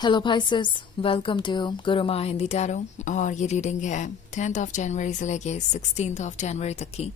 Hello भाईसेस, welcome to गुरु माँ Hindi tarot. और ये रीडिंग है 10th ऑफ जनवरी से लेके 16th ऑफ जनवरी तक की।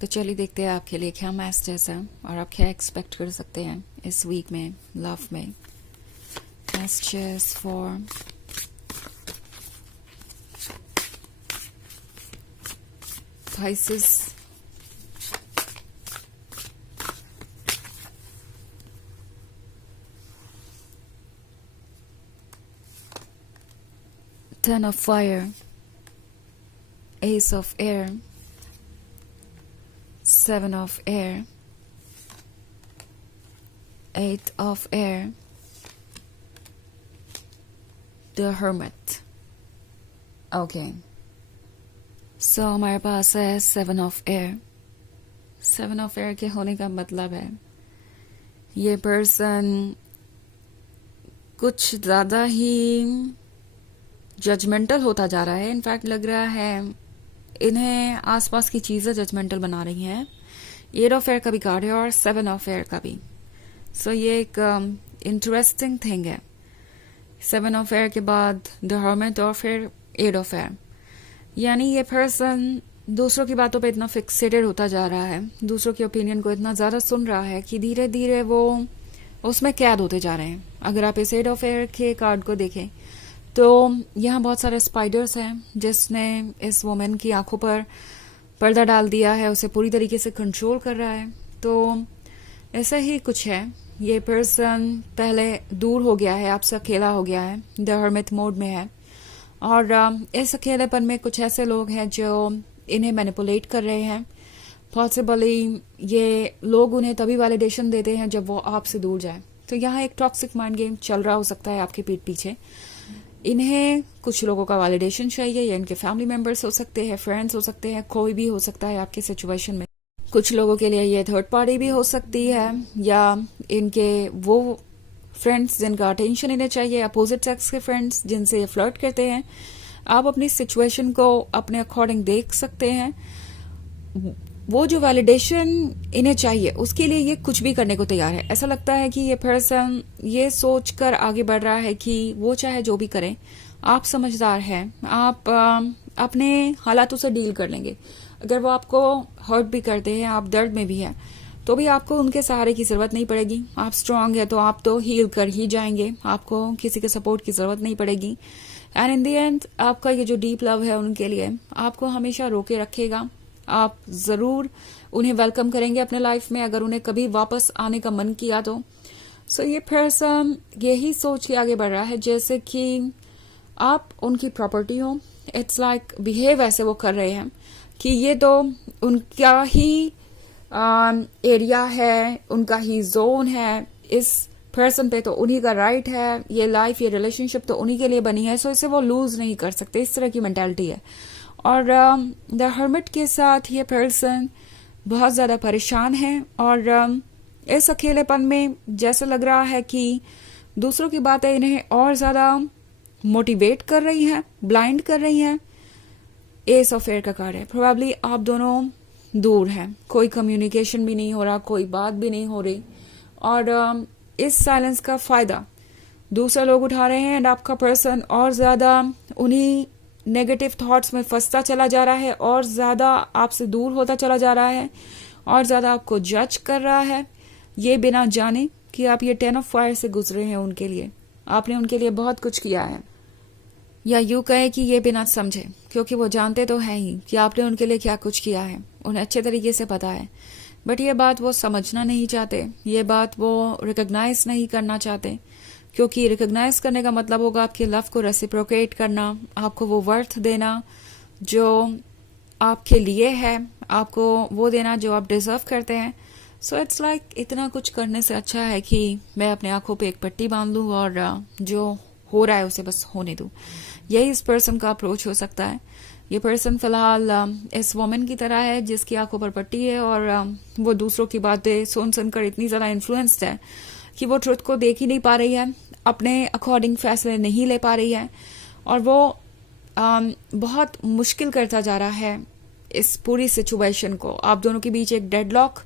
तो चलिए देखते हैं आपके लिए क्या मैसेजेस है और आप क्या एक्सपेक्ट कर सकते हैं इस वीक में लव में। मैसेजेस फॉर भाईसेस। Ten of fire, Ace of air, Seven of air, Eight of air, The hermit. Okay. So हमारे पास है Seven of air. Seven of air के होने का मतलब है ये पर्सन कुछ ज्यादा ही जजमेंटल होता जा रहा है। इनफैक्ट लग रहा है इन्हें आसपास की चीजें जजमेंटल बना रही हैं। 8 ऑफ एयर का भी कार्ड है और 7 ऑफ एयर का भी। सो ये एक इंटरेस्टिंग थिंग है। 7 ऑफ एयर के बाद द हर्मिट और फिर 8 ऑफ एयर। यानी ये पर्सन दूसरों की बातों पे इतना फिक्सेटेड होता जा रहा है, दूसरों के ओपिनियन को इतना ज्यादा सुन रहा है कि धीरे धीरे वो उसमें कैद होते जा रहे हैं। अगर आप इस 8 ऑफ एयर के कार्ड को देखें तो यहाँ बहुत सारे स्पाइडर्स हैं जिसने इस वुमेन की आंखों पर पर्दा डाल दिया है, उसे पूरी तरीके से कंट्रोल कर रहा है। तो ऐसा ही कुछ है। ये पर्सन पहले दूर हो गया है, आपसे अकेला हो गया है, द हर्मिट मोड में है। और इस अकेलेपन में कुछ ऐसे लोग हैं जो इन्हें मैनिपुलेट कर रहे हैं। पॉसिबली ये लोग उन्हें तभी वैलिडेशन देते हैं जब वो आपसे दूर जाए। तो यहाँ एक टॉक्सिक माइंड गेम चल रहा हो सकता है आपकी पीठ पीछे। इन्हें कुछ लोगों का वैलिडेशन चाहिए, या इनके फैमिली मेंबर्स हो सकते हैं, फ्रेंड्स हो सकते हैं, कोई भी हो सकता है आपकी सिचुएशन में। कुछ लोगों के लिए ये थर्ड पार्टी भी हो सकती है, या इनके वो फ्रेंड्स जिनका अटेंशन इन्हें चाहिए, अपोजिट सेक्स के फ्रेंड्स जिनसे ये फ्लर्ट करते हैं। आप अपनी सिचुएशन को अपने अकॉर्डिंग देख सकते हैं। वो जो वैलिडेशन इन्हें चाहिए उसके लिए ये कुछ भी करने को तैयार है। ऐसा लगता है कि ये पर्सन ये सोचकर आगे बढ़ रहा है कि वो चाहे जो भी करें, आप समझदार हैं, आप अपने हालातों से डील कर लेंगे। अगर वो आपको हर्ट भी करते हैं, आप दर्द में भी हैं, तो भी आपको उनके सहारे की जरूरत नहीं पड़ेगी। आप स्ट्रांग है तो आप तो हील कर ही जाएंगे, आपको किसी के सपोर्ट की जरूरत नहीं पड़ेगी। एंड इन द एंड आपका ये जो डीप लव है उनके लिए आपको हमेशा रोके रखेगा। आप जरूर उन्हें वेलकम करेंगे अपने लाइफ में अगर उन्हें कभी वापस आने का मन किया तो। सो ये पर्सन यही सोच के आगे बढ़ रहा है जैसे कि आप उनकी प्रॉपर्टी हो। इट्स लाइक बिहेव ऐसे वो कर रहे हैं कि ये तो उनका ही एरिया है, उनका ही जोन है, इस पर्सन पे तो उन्हीं का राइट है, ये लाइफ ये रिलेशनशिप तो उन्हीं के लिए बनी है। सो इसे वो लूज नहीं कर सकते, इस तरह की मेंटालिटी है। और द हर्मिट के साथ ये पर्सन बहुत ज्यादा परेशान है और इस अकेलेपन में जैसा लग रहा है कि दूसरों की बातें इन्हें और ज्यादा मोटिवेट कर रही हैं, ब्लाइंड कर रही हैं। एस ऑफ एयर का कार्ड है। प्रोबेबली आप दोनों दूर हैं, कोई कम्युनिकेशन भी नहीं हो रहा, कोई बात भी नहीं हो रही, और इस साइलेंस का फायदा दूसरे लोग उठा रहे हैं। एंड आपका पर्सन और ज्यादा उन्हीं नेगेटिव थॉट्स में फंसता चला जा रहा है और ज्यादा आपसे दूर होता चला जा रहा है और ज्यादा आपको जज कर रहा है, ये बिना जाने कि आप ये 10 ऑफ फायर से गुजरे हैं। उनके लिए आपने उनके लिए बहुत कुछ किया है, या यूं कहे कि ये बिना समझे, क्योंकि वो जानते तो है ही कि आपने उनके लिए क्या कुछ किया है, उन्हें अच्छे तरीके से पता है। बट ये बात वो समझना नहीं चाहते, ये बात वो रिकॉग्नाइज नहीं करना चाहते, क्योंकि रिकॉग्नाइज करने का मतलब होगा आपके लव को रेसिप्रोकेट करना, आपको वो वर्थ देना जो आपके लिए है, आपको वो देना जो आप डिजर्व करते हैं। सो इट्स लाइक इतना कुछ करने से अच्छा है कि मैं अपने आंखों पे एक पट्टी बांध लूं और जो हो रहा है उसे बस होने दूं। यही इस पर्सन का अप्रोच हो सकता है। ये पर्सन फिलहाल इस वुमेन की तरह है जिसकी आंखों पर पट्टी है और वो दूसरों की बातें सुन सुनकर इतनी ज्यादा इन्फ्लुएंस्ड है कि वो ट्रुथ को देख ही नहीं पा रही है, अपने अकॉर्डिंग फैसले नहीं ले पा रही है, और वो बहुत मुश्किल करता जा रहा है इस पूरी सिचुएशन को। आप दोनों के बीच एक डेडलॉक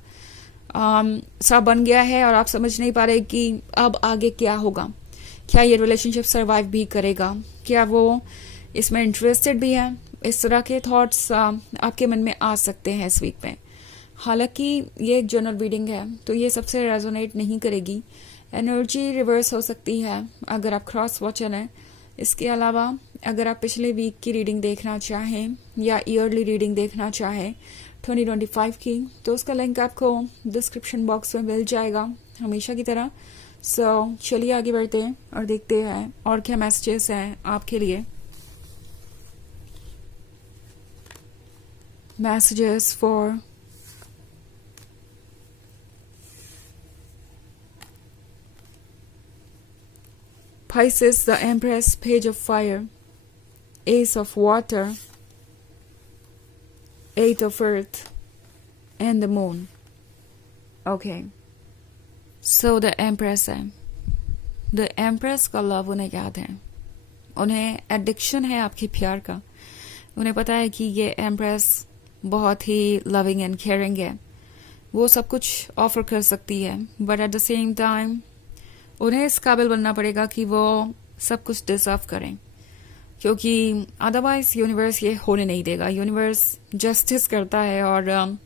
सा बन गया है और आप समझ नहीं पा रहे कि अब आगे क्या होगा। क्या ये रिलेशनशिप सर्वाइव भी करेगा, क्या वो इसमें इंटरेस्टेड भी है। इस तरह के थॉट्स आपके मन में आ सकते हैं इस वीक में। हालांकि ये एक जनरल रीडिंग है तो ये सबसे रेजोनेट नहीं करेगी। एनर्जी रिवर्स हो सकती है अगर आप क्रॉस वॉचर हैं। इसके अलावा अगर आप पिछले वीक की रीडिंग देखना चाहें या ईयरली रीडिंग देखना चाहें 2025 की, तो उसका लिंक आपको डिस्क्रिप्शन बॉक्स में मिल जाएगा हमेशा की तरह। सो चलिए आगे बढ़ते हैं और देखते हैं और क्या मैसेजेस हैं आपके लिए। Messages for Pisces, the Empress, Page of Fire, Ace of Water, Eight of Earth, and the Moon. Okay. So the Empress है। The Empress का लव उन्हें याद है, उन्हें एडिक्शन है आपके प्यार का। उन्हें पता है कि ये Empress बहुत ही लविंग एंड केयरिंग है, वो सब कुछ ऑफर कर सकती है, but at the same time उन्हें इस काबिल बनना पड़ेगा कि वो सब कुछ डिजर्व करें, क्योंकि अदरवाइज यूनिवर्स ये होने नहीं देगा। यूनिवर्स जस्टिस करता है और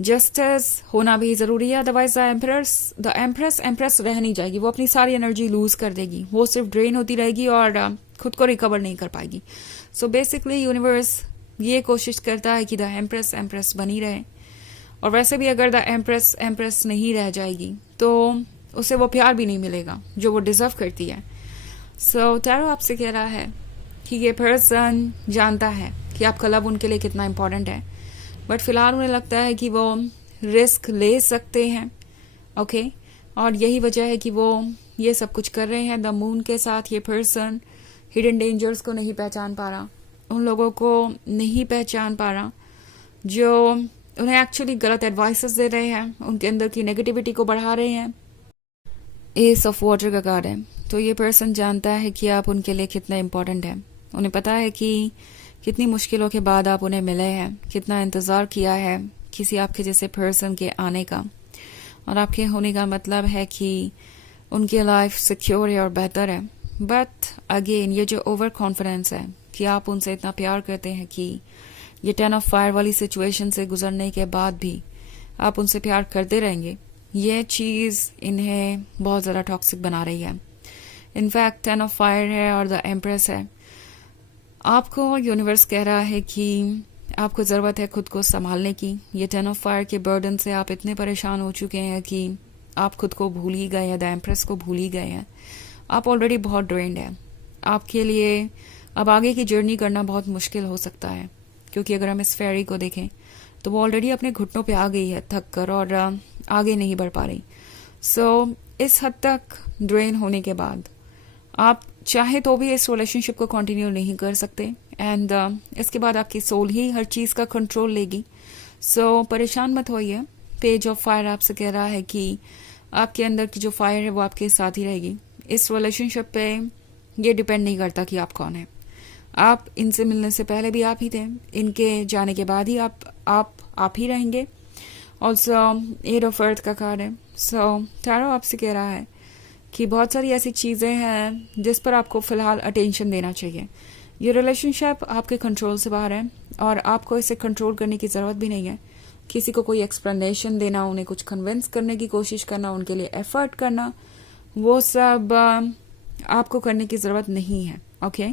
जस्टिस होना भी जरूरी है। अदरवाइज द एम्प्रेस रह नहीं जाएगी, वो अपनी सारी एनर्जी लूज कर देगी, वो सिर्फ ड्रेन होती रहेगी और खुद को रिकवर नहीं कर पाएगी। सो बेसिकली यूनिवर्स ये कोशिश करता है कि द एम्प्रेस बनी रहे, और वैसे भी अगर द एम्प्रेस नहीं रह जाएगी तो उसे वो प्यार भी नहीं मिलेगा जो वो डिजर्व करती है। सो टैरो आपसे कह रहा है कि ये पर्सन जानता है कि आपका लव उनके लिए कितना इम्पोर्टेंट है, बट फिलहाल उन्हें लगता है कि वो रिस्क ले सकते हैं। ओके, और यही वजह है कि वो ये सब कुछ कर रहे हैं। द मून के साथ ये पर्सन हिडन डेंजर्स को नहीं पहचान पा रहा, उन लोगों को नहीं पहचान पा रहा जो उन्हें एक्चुअली गलत एडवाइसेस दे रहे हैं, उनके अंदर की नेगेटिविटी को बढ़ा रहे हैं। एस ऑफ वाटर का कार्ड है, तो ये पर्सन जानता है कि आप उनके लिए कितना इम्पोर्टेंट है। उन्हें पता है कि कितनी मुश्किलों के बाद आप उन्हें मिले हैं, कितना इंतज़ार किया है किसी आपके जैसे पर्सन के आने का, और आपके होने का मतलब है कि उनकी लाइफ सिक्योर है और बेहतर है। बट अगेन ये जो ओवर कॉन्फिडेंस है कि आप उनसे इतना प्यार करते हैं कि ये 10 ऑफ फायर वाली सिचुएशन से गुजरने के बाद भी आप उनसे प्यार करते रहेंगे, ये चीज़ इन्हें बहुत ज़्यादा टॉक्सिक बना रही है। इनफैक्ट 10 ऑफ फायर है और द एम्प्रेस है। आपको यूनिवर्स कह रहा है कि आपको ज़रूरत है खुद को संभालने की। ये 10 ऑफ फायर के बर्डन से आप इतने परेशान हो चुके हैं कि आप खुद को भूल ही गए हैं, द एम्प्रेस को भूल ही गए हैं। आप ऑलरेडी बहुत ड्रेन्ड है। आपके लिए अब आगे की जर्नी करना बहुत मुश्किल हो सकता है, क्योंकि अगर हम इस फेरी को देखें तो वो ऑलरेडी अपने घुटनों पे आ गई है थक कर, और आगे नहीं बढ़ पा रही। सो इस हद तक ड्रेन होने के बाद आप चाहे तो भी इस रिलेशनशिप को कंटिन्यू नहीं कर सकते, एंड इसके बाद आपकी सोल ही हर चीज़ का कंट्रोल लेगी। सो परेशान मत होइए। पेज ऑफ फायर आपसे कह रहा है कि आपके अंदर की जो फायर है वो आपके साथ ही रहेगी। इस रिलेशनशिप पे ये डिपेंड नहीं करता कि आप कौन है। आप इनसे मिलने से पहले भी आप ही थे, इनके जाने के बाद ही आप ही रहेंगे। ऑल्सो 8 ऑफ अर्थ का कार्ड है। सो टैरो आपसे कह रहा है कि बहुत सारी ऐसी चीज़ें हैं जिस पर आपको फ़िलहाल अटेंशन देना चाहिए। ये रिलेशनशिप आपके कंट्रोल से बाहर है और आपको इसे कंट्रोल करने की ज़रूरत भी नहीं है। किसी को कोई एक्सप्लेनेशन देना, उन्हें कुछ कन्विंस करने की कोशिश करना, उनके लिए एफर्ट करना, वो सब आपको करने की ज़रूरत नहीं है। ओके,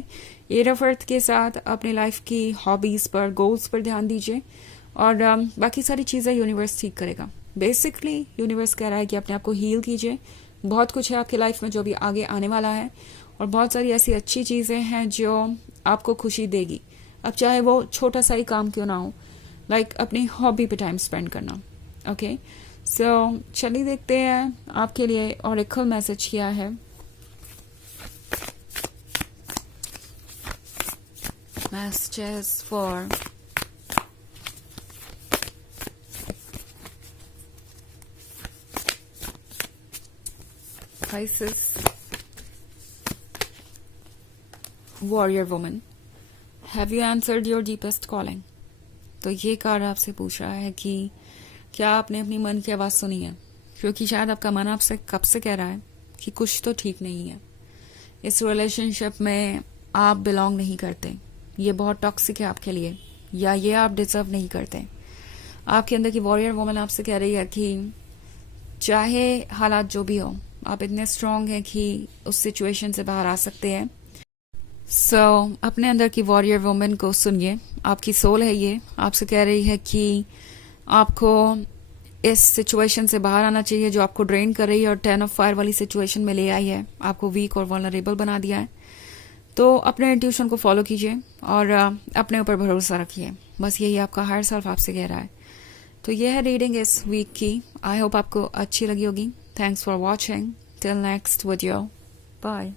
8 ऑफ अर्थ के साथ अपनी लाइफ की हॉबीज़ पर, गोल्स पर ध्यान दीजिए, और बाकी सारी चीज़ें यूनिवर्स ठीक करेगा। बेसिकली यूनिवर्स कह रहा है कि अपने आप को हील कीजिए। बहुत कुछ है आपकी लाइफ में जो भी आगे आने वाला है, और बहुत सारी ऐसी अच्छी चीज़ें हैं जो आपको खुशी देगी। अब चाहे वो छोटा सा ही काम क्यों ना हो, लाइक अपनी हॉबी पे टाइम स्पेंड करना। ओके, सो चलिए देखते हैं आपके लिए ऑरेकल मैसेज क्या है। Messages for Pisces, Warrior Woman, have you answered your deepest calling? तो ये कार्ड आपसे पूछ रहा है कि क्या आपने अपनी मन की आवाज़ सुनी है, क्योंकि शायद आपका मन आपसे कब से कह रहा है कि कुछ तो ठीक नहीं है। इस रिलेशनशिप में आप बिलोंग नहीं करते, ये बहुत टॉक्सिक है आपके लिए, या ये आप डिजर्व नहीं करते। आपके अंदर की वॉरियर वुमन आपसे कह रही है कि चाहे हालात जो भी हो, आप इतने स्ट्रांग हैं कि उस सिचुएशन से बाहर आ सकते हैं। अपने अंदर की वॉरियर वुमन को सुनिए, आपकी सोल है ये, आपसे कह रही है कि आपको इस सिचुएशन से बाहर आना चाहिए जो आपको ड्रेन कर रही है और 10 ऑफ फायर वाली सिचुएशन में ले आई है, आपको वीक और वल्नरेबल बना दिया है। तो अपने इंट्यूशन को फॉलो कीजिए और अपने ऊपर भरोसा रखिए, बस यही आपका हायर सेल्फ आपसे कह रहा है। तो ये है रीडिंग इस वीक की। आई होप आपको अच्छी लगी होगी। Thanks for watching. Till next video, bye.